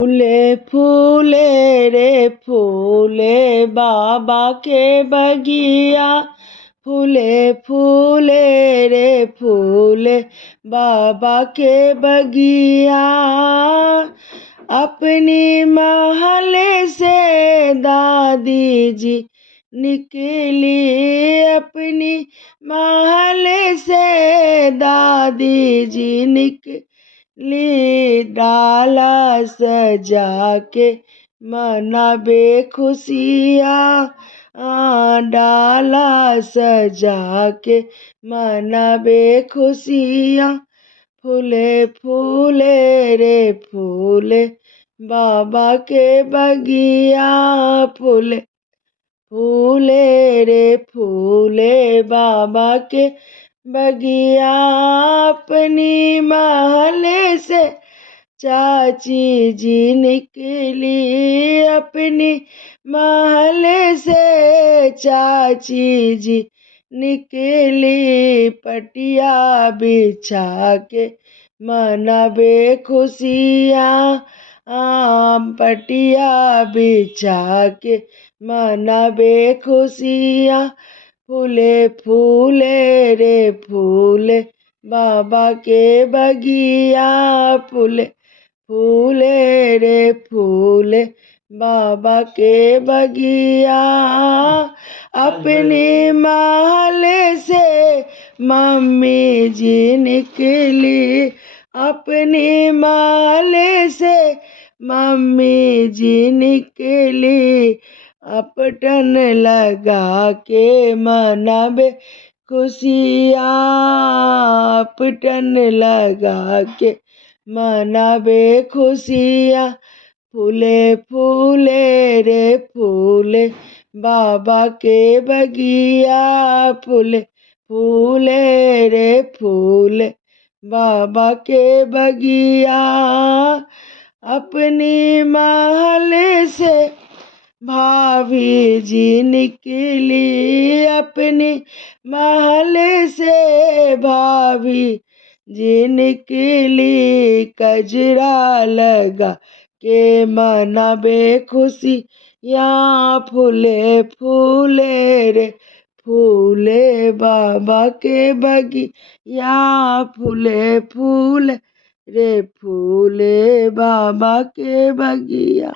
फूले फूले रे फूले बाबा के बगिया, फूले फूले रे फूले बाबा के बगिया। अपनी महल से दादी जी निकली, अपनी महल से दादी जी निकली, डाला सजा के मनाबे खुशियाँ, डाला सजा के मनाबे खुशियाँ। फूले फूले रे फूले बाबा के बगिया, फूले फूले रे फूले बाबा के बगिया। अपनी महल से चाची जी निकली, अपनी महल से चाची जी निकली, पटिया बिछा के मनाबे खुशियाँ, पटिया बिछा के मनाबे खुशियाँ। फूले फूले रे फूले बाबा के बगिया, फूले फूले रे फूले बाबा के बगिया। अपनी महल से मम्मी जी निकली, अपनी महल से मम्मी जी निकली, अपटन लगा के मनाबे खुशियाँ, अपटन लगा के मनाबे खुशियाँ। फूले फूले रे फूले बाबा के बगिया, फूले फूले रे फूले बाबा के बगिया। अपनी महल से भाभी जी निकली, अपनी महल से भाभी जी निकली, कजरा लगा के मनाबे खुशियाँ। फूले फूले रे फूले बाबा के बगिया, फूले फूले रे फूले बाबा के बगिया।